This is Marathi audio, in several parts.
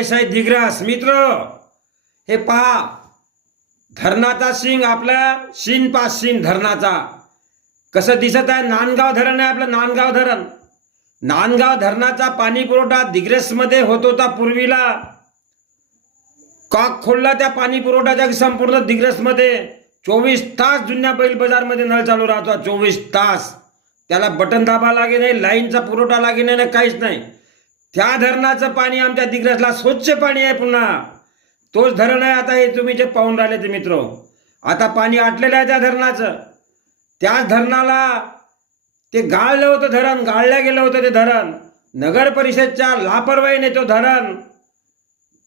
घराणेशाही दिग्रास मित्र हे पहा धरणाचा शिंग आपला शिन पास शिन धरणाचा. कसं दिसत आहे नांदगाव धरण आहे आपलं नांदगाव धरण. नांदगाव धरणाचा पाणी पुरवठा दिग्रसमध्ये होत होता पूर्वीला. कॉक खोलला त्या पाणी पुरवठ्याच्या संपूर्ण दिग्रसमध्ये. चोवीस तास जुन्या बैल बाजारमध्ये नळ चालू राहतो चोवीस तास. त्याला बटन दाबा लागे नाही लाईनचा पुरवठा लागे नाही ना काहीच नाही. त्या धरणाचं पाणी आमच्या दिग्रसला स्वच्छ पाणी आहे पुन्हा. तोच धरण आहे आता हे तुम्ही जे पाहून राहिले ते मित्र. आता पाणी आटलेलं आहे त्या धरणाचं. त्याच धरणाला ते गाळलं होतं धरण गाळल्या गेलं होतं ते धरण. नगर परिषदच्या लापरवाहीने तो धरण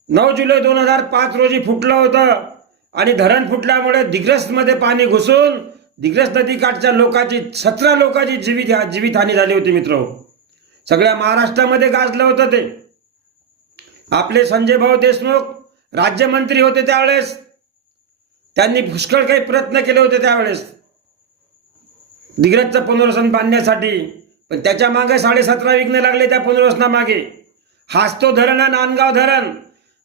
नऊ जुलै दोन हजार पाच रोजी फुटलं होतं. आणि धरण फुटल्यामुळे दिग्रसमध्ये पाणी घुसून दिग्रस नदीकाठच्या लोकांची सतरा लोकांची जीवित जीवितहानी झाली होती मित्र. सगळ्या महाराष्ट्रामध्ये गाजलं होतं ते. आपले संजय भाऊ देशमुख राज्यमंत्री होते त्यावेळेस. त्यांनी पुष्कळ काही प्रयत्न केले होते त्यावेळेस. दिग्रजचं पुनर्वसन बांधण्यासाठी. पण त्याच्यामागे साडेसतरा विघ्न लागले त्या पुनर्वसनामागे. हास्तो धरण नांदगाव धरण.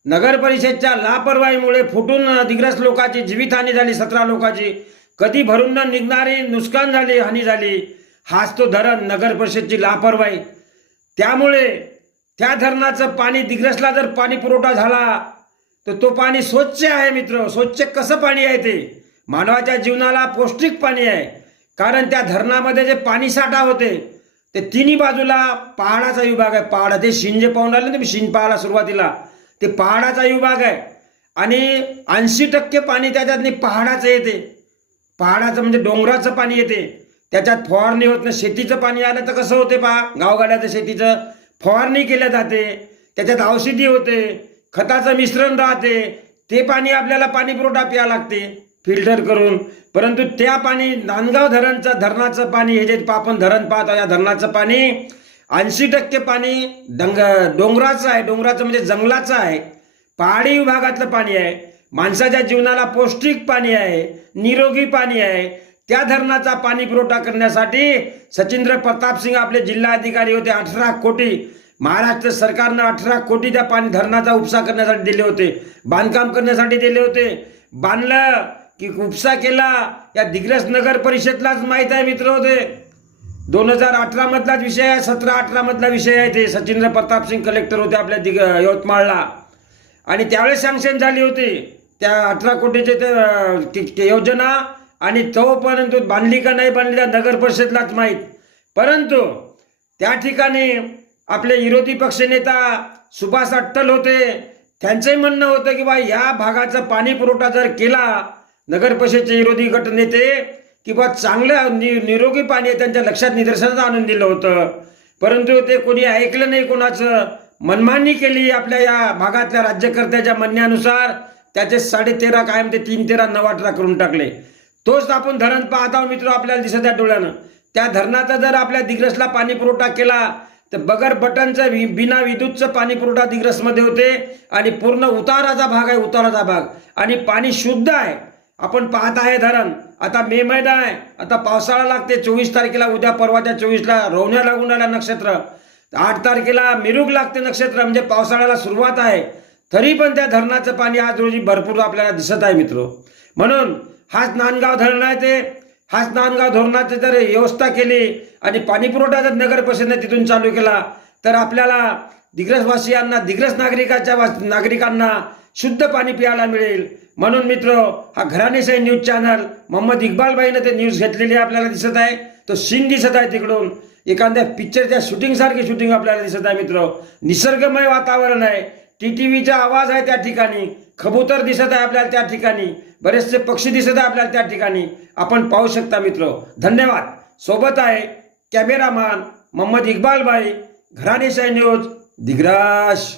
नगर परिषदच्या लापरवाहीमुळे फुटून दिग्रस लोकांची जीवितहानी झाली सतरा लोकांची. कधी भरून न निघणारी नुकसान झाली हानी झाली. हाच तो धरण नगर परिषदची लापरवाही. त्यामुळे त्या धरणाचं पाणी दिग्रसला जर पाणी पुरवठा झाला तर तो पाणी स्वच्छ आहे मित्र. स्वच्छ कसं पाणी आहे ते? मानवाच्या जीवनाला पौष्टिक पाणी आहे. कारण त्या धरणामध्ये जे पाणी साठा होते ते तिन्ही बाजूला पहाडाचा विभाग आहे. पहाड ते शिंजे पाहून राहिले तुम्ही मी शिन पाहायला सुरुवातीला. ते पहाडाचा विभाग आहे. आणि ऐंशी टक्के पाणी त्याच्यातनी पहाडाचं येते. पहाडाचं म्हणजे डोंगराचं पाणी येते. त्याच्यात फवारणी होत नाही. शेतीचं पाणी आलं तर कसं होते पहा? गावगाड्याचं शेतीचं. फवारणी केल्या जाते. त्याच्यात औषधी होते. खताचं मिश्रण राहते. ते पाणी आपल्याला पाणी पुरवठा प्या लागते. फिल्टर करून. परंतु त्या पाणी नांदगाव धरणचं धरणाचं पाणी हे जे आपण धरण पाहतो या धरणाचं पाणी ऐंशी टक्के पाणी डंग डोंगराचं आहे. डोंगराचं म्हणजे जंगलाचं आहे. पहाडी विभागातलं पाणी आहे. माणसाच्या जीवनाला पौष्टिक पाणी आहे. निरोगी पाणी आहे. त्या धरणाचा पाणी पुरवठा करण्यासाठी सचिंद्र प्रताप सिंग आपले जिल्हा अधिकारी होते. अठरा कोटी महाराष्ट्र सरकारनं अठरा कोटी त्या पाणी धरणाचा उपसा करण्यासाठी दिले होते. बांधकाम करण्यासाठी दिले होते. बांधलं की उपसा केला या दिग्रस नगर परिषदलाच माहीत आहे मित्र होते. दोन हजार अठरा मधलाच विषय आहे सतरा अठरा मधला विषय आहे ते. सचिंद्र प्रताप सिंग कलेक्टर होते आपल्या दिग यवतमाळला. आणि त्यावेळेस सँक्शन झाली होती. त्या अठरा कोटीचे ते, योजना आणि तोपर्यंत बांधली का नाही बांधली त्या नगर परिषदलाच माहीत. परंतु त्या ठिकाणी आपले विरोधी पक्षनेता सुभाष अट्टल होते. त्यांचंही म्हणणं होतं की बा या भागाचा पाणी पुरवठा जर केला नगर परिषदचे विरोधी गट नेते की बा चांगलं नि निरोगी पाणी आहे त्यांच्या लक्षात निदर्शनात आणून दिलं होतं. परंतु ते कोणी ऐकलं नाही कोणाचं मनमानी केली आपल्या या भागातल्या राज्यकर्त्याच्या म्हणण्यानुसार त्याचे साडे तेरा कायम ते तीन तेरा नऊ अठरा करून टाकले. तोच आपण धरण पाहत आहोत मित्र आपल्याला दिसत आहे डोळ्यानं. त्या धरणाचा जर आपल्या दिग्रसला पाणी पुरवठा केला तर बगर बटनचं बिना विद्युतचं पाणी पुरवठा दिग्रसमध्ये होते आणि पूर्ण उताराचा भाग आहे उताराचा भाग. आणि पाणी शुद्ध आहे. आपण पाहत आहे धरण. आता मे महिना आहे. आता पावसाळा लागते. चोवीस तारखेला उद्या परवाच्या चोवीसला रोवण्या लागून राहिला नक्षत्र. आठ तारखेला मिरुग लागते नक्षत्र. म्हणजे पावसाळ्याला सुरुवात आहे. तरी पण त्या धरणाचं पाणी आज रोजी भरपूर आपल्याला दिसत आहे मित्र. म्हणून हाच नांदगाव धरण आहे ते. हाच नांदगाव धरणाची जर व्यवस्था केली आणि पाणीपुरवठा जर नगर परिषदेने तिथून चालू केला तर आपल्याला दिग्रसवासियांना दिग्रस नागरिकाच्या वास- नागरिकांना शुद्ध पाणी प्यायला मिळेल. म्हणून मित्र हा घराणेशाही न्यूज चॅनल मोहम्मद इक्बालबाईनं ते न्यूज घेतलेली आपल्याला दिसत आहे. तो सीन दिसत आहे तिकडून. एखाद्या पिक्चरच्या शूटिंगसारखी शूटिंग आपल्याला दिसत आहे मित्र. निसर्गमय वातावरण आहे. टी टी व्हीचा आवाज आहे त्या ठिकाणी. कबूतर दिसत आहे आपल्याला त्या ठिकाणी. बरेचसे पक्षी दिसत आहे आपल्याला त्या ठिकाणी. आपण पाहू शकता मित्र. धन्यवाद. सोबत आहे कॅमेरामॅन मोहम्मद इक्बालबाई. घराणेशाही न्यूज दिग्राश